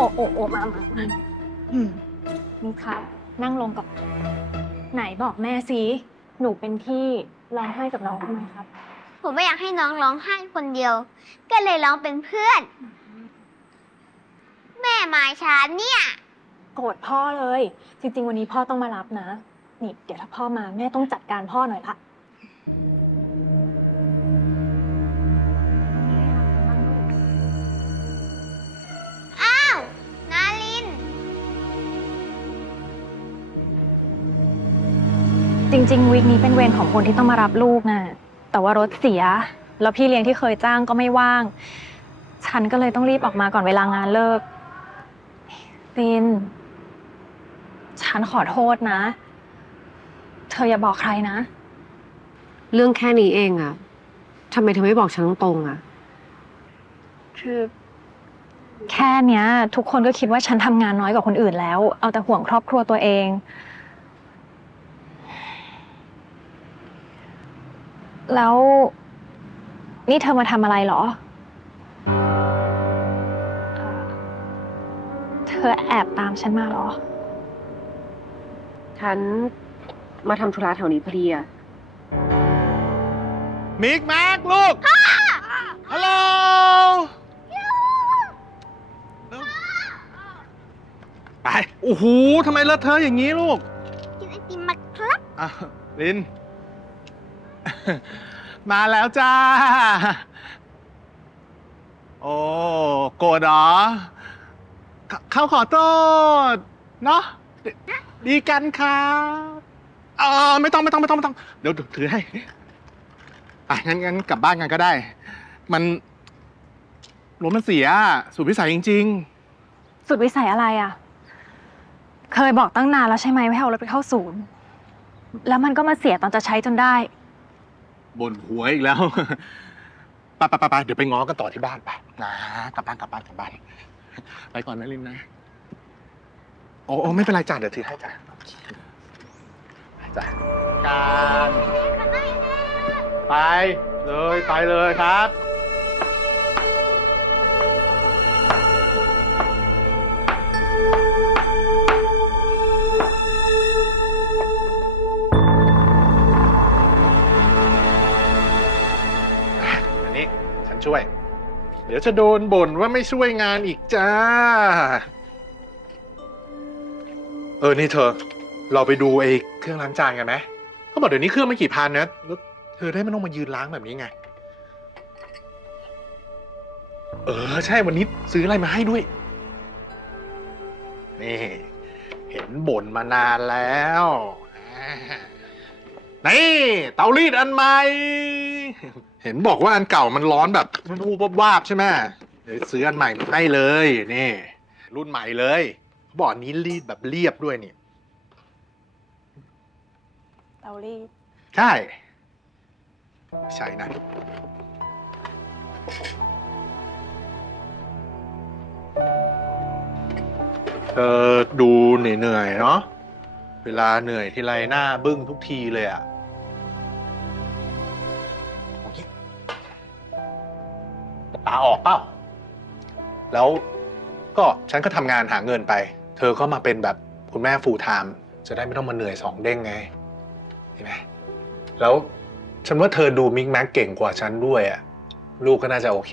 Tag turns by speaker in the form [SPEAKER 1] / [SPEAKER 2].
[SPEAKER 1] อ้โอ้โอ้มามามาอืมนี่ครับนั่งลงกับไหนบอกแม่สิหนูเป็นพี่ร้องไห้กับน้องทำไมครับ
[SPEAKER 2] ผมไม่อยากให้น้องร้องไห้คนเดียว ก็เลยร้องเป็นเพื่อน แม่มาช้าเนี่ย
[SPEAKER 1] โกรธพ่อเลย จริง ๆ วันนี้พ่อต้องมารับนะ นี่ เดี๋ยวถ้าพ่อมาแม่ต้องจัดการพ่อหน่อยละ จริง ๆ วีคนี้เป็นเวรของคนที่ต้องมารับลูกนะ่ะแต่ว่ารถเสีย แล้วพี่เลี้ยงที่เคยจ้างก็ไม่ว่าง ฉันก็เลยต้องรีบออกมาก่อนเวลางานเลิกติน ฉันขอโทษนะ เธออย่าบอกใครนะ
[SPEAKER 3] เรื่องแค่นี้เองอะทำไมเธอไม่บอกฉันตรงๆอะ
[SPEAKER 1] คือ แค่เนี้ย ทุกคนก็คิดว่าฉันทำงานน้อยกว่าคนอื่นแล้ว เอาแต่ห่วงครอบครัวตัวเอง แล้ว นี่เธอมาทำอะไรเหรอเอ่อเธอแอบตามฉันมาเหรอ
[SPEAKER 3] ฉันมาทำธุระแถวนี้พอดีอะ
[SPEAKER 4] มิกแม็กลูก ฮัลโหลไป โอ้โหทำไมเลอะเทอะอย่างนี้ลูก
[SPEAKER 2] กินไอติมมาครับ
[SPEAKER 4] อะลิน มาแล้วจ้า โอ้โกรธเหรอเขาเขาขอโทษเนาะดีดีกันครับเออไม่ต้องไม่ต้องไม่ต้องไม่ต้อง เดี๋ยวถือให้อะงั้นงั้นกลับบ้านกันก็ได้ มันรถมันเสียสุดวิสัยจริง
[SPEAKER 1] สุดวิสัยอะไรอะ เคยบอกตั้งนานแล้วใช่ไหมว่าให้เอารถไปเข้าศูนย์ แล้วมันก็มาเสียตอนจะใช้จนได้
[SPEAKER 4] ๆ บ่นหัวอีกแล้วไปไปไปไปเดี๋ยวไปง้อกันต่อที่บ้านไปนะกลับบ้านกลับบ้านกลับบ้านไปก่อนนะลินนะโอ้โอ้ไม่เป็นไรจ้ะเดี๋ยวถือให้จ้ะไปจ้ะการ ไปเลยไปเลยครับ ช่วย เดี๋ยวจะโดนบ่นว่าไม่ช่วยงานอีกจ้า เออนี่เธอ เราไปดูไอ้เครื่องล้างจานกันไหมเขาบอกเดี๋ยวนี้เครื่องไม่กี่พันนะแล้วเธอได้ไม่ต้องมายืนล้างแบบนี้ไง เออ ใช่วันนี้ซื้ออะไรมาให้ด้วย นี่ เห็นบ่นมานานแล้ว นี่ เตารีดอันใหม่ เห็นบอกว่าอันเก่ามันร้อนแบบมันวูบวาบๆใช่ไหมเดี๋ยวซื้ออันใหม่มาให้เลยนี่ รุ่นใหม่เลยเขาบอกอันนี้รีดแบบเรียบด้วยนี่
[SPEAKER 1] เตารีด
[SPEAKER 4] ใช่ไม่ใช่นะ เธอดูเหนื่อยๆเนาะ เวลาเหนื่อยทีไรหน้าบึ้งทุกทีเลยอะ ตาออกเปล่าแล้วก็ฉันก็ทำงานหาเงินไป เธอก็มาเป็นแบบคุณแม่ฟูลไทม์จะได้ไม่ต้องมาเหนื่อยสองเด้งไงเห็นไหมแล้วฉันว่าเธอดูมิกแม็กเก่งกว่าฉันด้วยอะลูกก็น่าจะโอเค